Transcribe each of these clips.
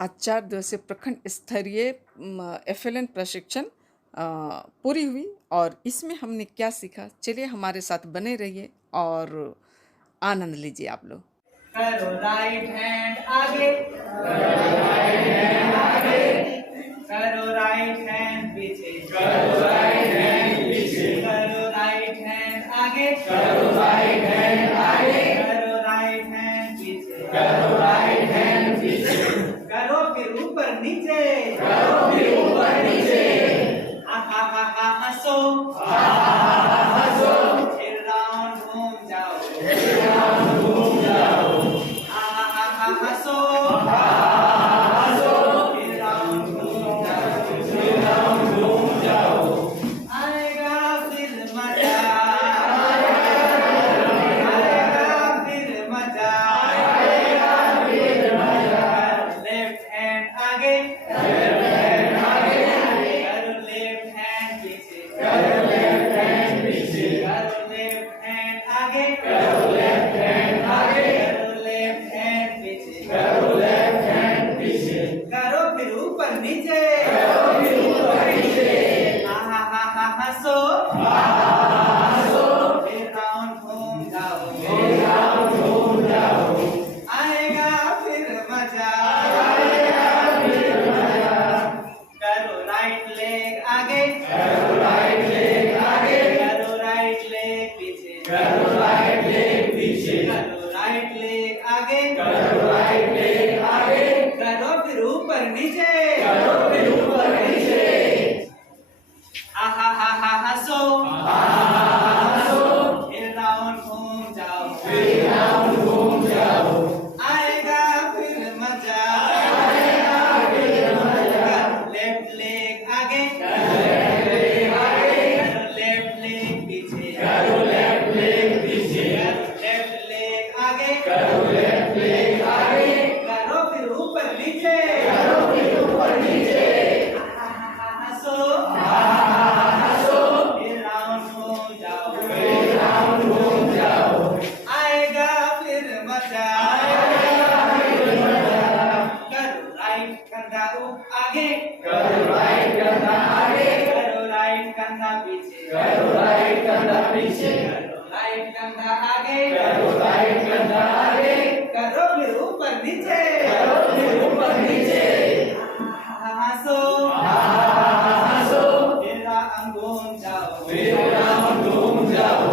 आज 4 दिवसीय प्रखंड स्तरीय FLN प्रशिक्षण पूरी हुई और इसमें हमने क्या सीखा, चलिए हमारे साथ बने रहिए और आनंद लीजिए आप लोग। करो राइट हैंड आगे, करो राइट हैंड आगे, करो राइट हैंड पीछे, करो राइट हैंड पीछे, करो राइट हैंड आगे, करो राइट हैंड आगे, करो राइट हैंड पीछे, करो राइट हैंड पीछे, करो फिर ऊपर नीचे, करो फिर ऊपर नीचे, हा हा हा हा हंसो, हा हा हा हंसो, फिर राउंड घूम जाओ, फिर राउंड घूम जाओ, हा हा हा हा हंसो, हा हा हा हंसो, फिर राउंड घूम जाओ, फिर राउंड घूम जाओ, आएगा फिर मजा, आएगा फिर मजा, आएगा फिर मजा, लेफ्ट हैंड आगे, लेफ्ट हैंड आगे, करो लेफ्ट हैंड पीछे, करो लेफ्ट हैंड पीछे, करो लेफ्ट हैंड आगे, करो लेफ्ट हैंड आगे, करो लेफ्ट हैंड पीछे, करो लेफ्ट हैंड पीछे, करो फिर ऊपर नीचे, करो फिर ऊपर नीचे, हा हा हा हा हंसो, हा हा हा हंसो, फिर राउंड घूम जाओ, फिर राउंड घूम जाओ, आएगा फिर मजा, आएगा फिर मजा, करो राइट लेग आगे, करो राइट लेग आगे, करो राइट लेग पीछे, करो राइट लेग पीछे, करो राइट लेग आगे, करो राइट लेग आगे, करो फिर ऊपर नीचे, करो फिर ऊपर नीचे, हा हा हा हा हंसो, हा हा हा हंसो, फिर राउंड घूम जाओ, फिर राउंड घूम जाओ, आएगा फिर मजा, आएगा फिर मजा, लेफ्ट लेग आगे, लेफ्ट लेग आगे, करो लेफ्ट लेग पीछे, करो लेफ्ट लेग पीछे, लेफ्ट लेग आगे, करो लेफ्ट लेग आगे, करो फिर ऊपर नीचे, करो फिर ऊपर नीचे, हंसो, हंसो, फिर राउंड घूम जाओ, फिर राउंड घूम जाओ, आएगा फिर मजा, आएगा फिर मजा, करो राइट कंधा आगे, करो राइट कंधा आगे, करो राइट कंधा पीछे, करो राइट कंधा पीछे, करो राइट कंधा आगे, करो राइट कंधा आगे, करो फिर ऊपर नीचे, करो फिर ऊपर नीचे, हंसो, हंसो, फिर राउंड घूम जाओ, फिर राउंड घूम जाओ,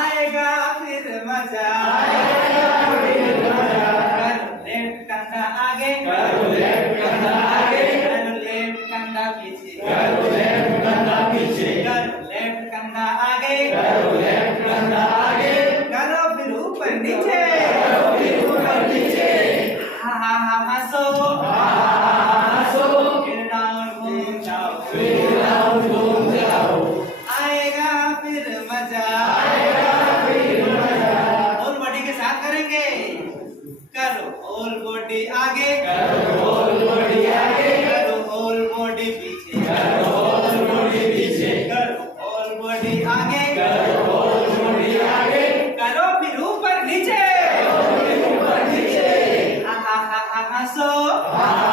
आएगा फिर मजा, आएगा फिर मजा, करो लेफ्ट कंधा आगे, करो लेफ्ट कंधा आगे, करो लेफ्ट कंधा पीछे, करो लेफ्ट कंधा पीछे, करो लेफ्ट कंधा आगे, करो लेफ्ट कंधा आगे, करो फिर ऊपर नीचे, करो फिर ऊपर नीचे, हा हा हा हंसो, हा हा हा हंसो, फिर राउंड घूम जाओ, फिर राउंड घूम जाओ, आएगा फिर मजा, आएगा फिर मजा, होल बॉडी के साथ करेंगे, करो होल बॉडी आगे, करो होल बॉडी आगे, करो होल बॉडी पीछे, करो होल बॉडी पीछे, करो होल बॉडी आगे, करो होल बॉडी आगे, करो फिर ऊपर नीचे, करो फिर ऊपर नीचे, हा हा हा हा हंसो, हा